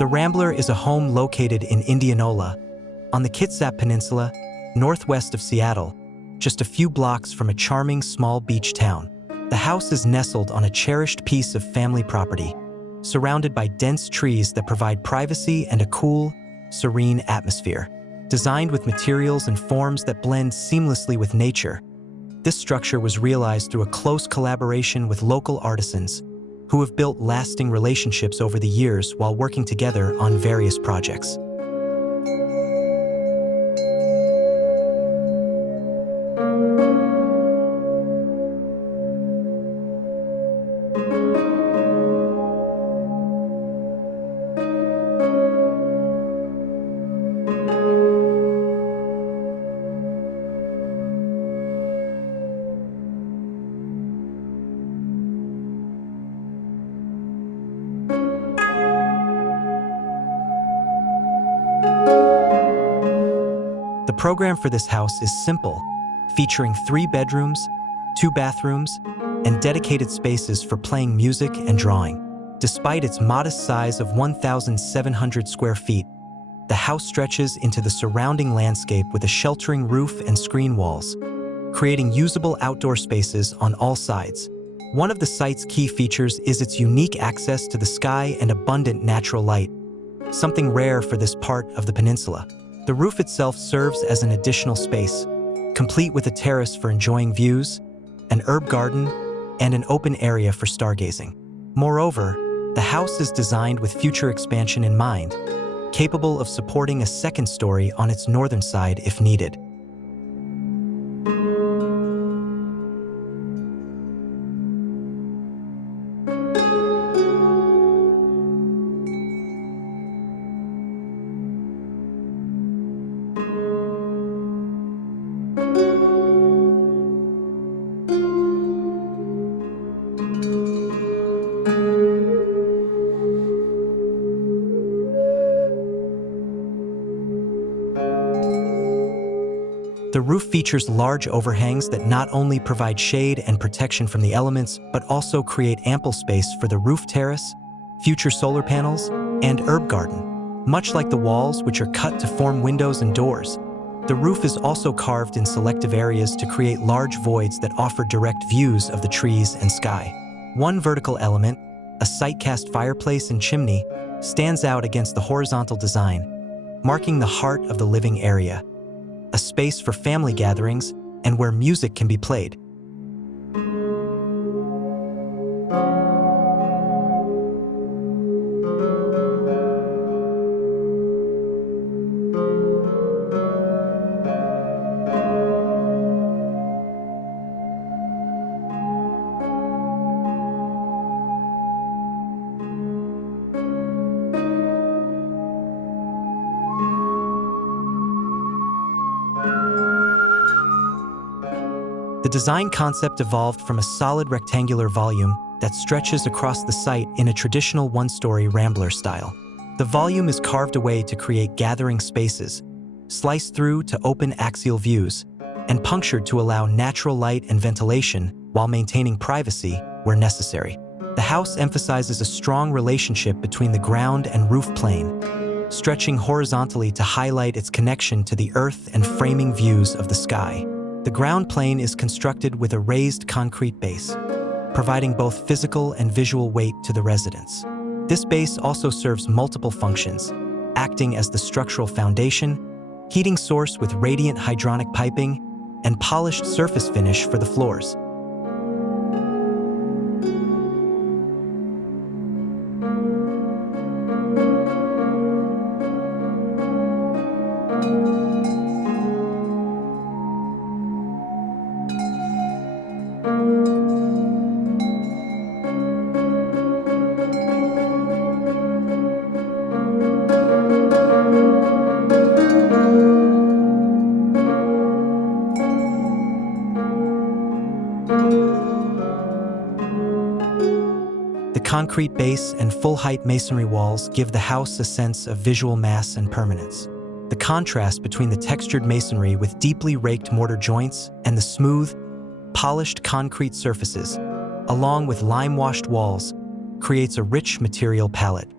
The Rambler is a home located in Indianola, on the Kitsap Peninsula, northwest of Seattle, just a few blocks from a charming small beach town. The house is nestled on a cherished piece of family property, surrounded by dense trees that provide privacy and a cool, serene atmosphere. Designed with materials and forms that blend seamlessly with nature, this structure was realized through a close collaboration with local artisans who have built lasting relationships over the years while working together on various projects. The program for this house is simple, featuring 3 bedrooms, 2 bathrooms, and dedicated spaces for playing music and drawing. Despite its modest size of 1,700 square feet, the house stretches into the surrounding landscape with a sheltering roof and screen walls, creating usable outdoor spaces on all sides. One of the site's key features is its unique access to the sky and abundant natural light, something rare for this part of the peninsula. The roof itself serves as an additional space, complete with a terrace for enjoying views, an herb garden, and an open area for stargazing. Moreover, the house is designed with future expansion in mind, capable of supporting a second story on its northern side if needed. The roof features large overhangs that not only provide shade and protection from the elements, but also create ample space for the roof terrace, future solar panels, and herb garden. Much like the walls, which are cut to form windows and doors, the roof is also carved in selective areas to create large voids that offer direct views of the trees and sky. One vertical element, a site-cast fireplace and chimney, stands out against the horizontal design, marking the heart of the living area, a space for family gatherings and where music can be played. The design concept evolved from a solid rectangular volume that stretches across the site in a traditional one-story Rambler style. The volume is carved away to create gathering spaces, sliced through to open axial views, and punctured to allow natural light and ventilation while maintaining privacy where necessary. The house emphasizes a strong relationship between the ground and roof plane, stretching horizontally to highlight its connection to the earth and framing views of the sky. The ground plane is constructed with a raised concrete base, providing both physical and visual weight to the residents. This base also serves multiple functions, acting as the structural foundation, heating source with radiant hydronic piping, and polished surface finish for the floors. The concrete base and full-height masonry walls give the house a sense of visual mass and permanence. The contrast between the textured masonry with deeply raked mortar joints and the smooth, polished concrete surfaces, along with lime-washed walls, creates a rich material palette.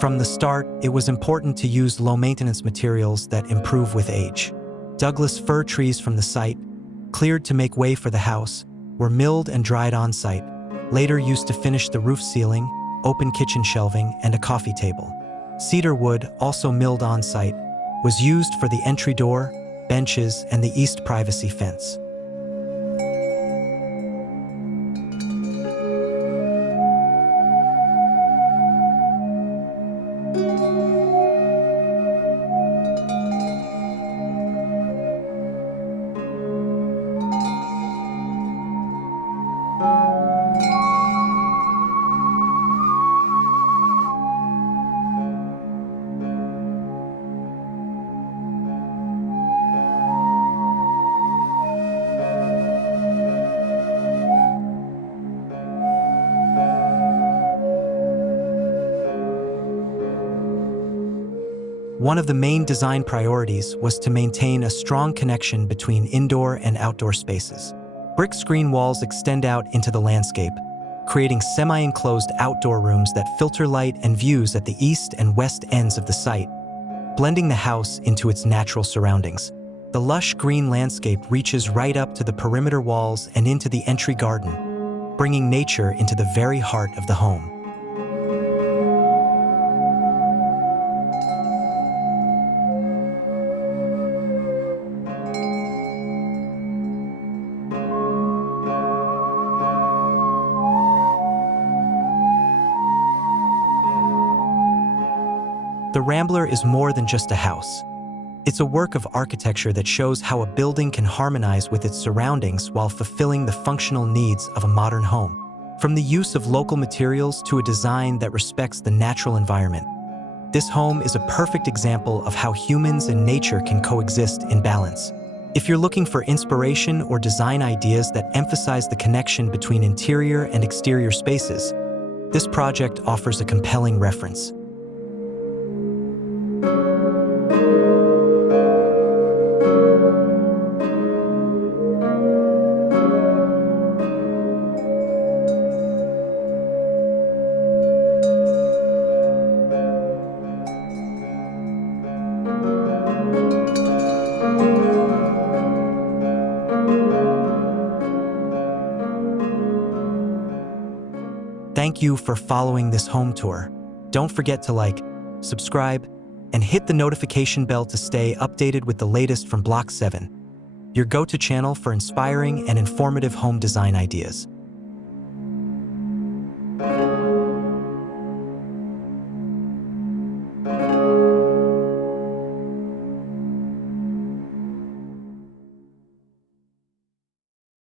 From the start, it was important to use low-maintenance materials that improve with age. Douglas fir trees from the site, cleared to make way for the house, were milled and dried on-site, later used to finish the roof ceiling, open kitchen shelving, and a coffee table. Cedar wood, also milled on-site, was used for the entry door, benches, and the east privacy fence. One of the main design priorities was to maintain a strong connection between indoor and outdoor spaces. Brick screen walls extend out into the landscape, creating semi-enclosed outdoor rooms that filter light and views at the east and west ends of the site, blending the house into its natural surroundings. The lush green landscape reaches right up to the perimeter walls and into the entry garden, bringing nature into the very heart of the home. The Rambler is more than just a house. It's a work of architecture that shows how a building can harmonize with its surroundings while fulfilling the functional needs of a modern home. From the use of local materials to a design that respects the natural environment, this home is a perfect example of how humans and nature can coexist in balance. If you're looking for inspiration or design ideas that emphasize the connection between interior and exterior spaces, this project offers a compelling reference. Thank you for following this home tour. Don't forget to like, subscribe, and hit the notification bell to stay updated with the latest from Block 7, your go-to channel for inspiring and informative home design ideas.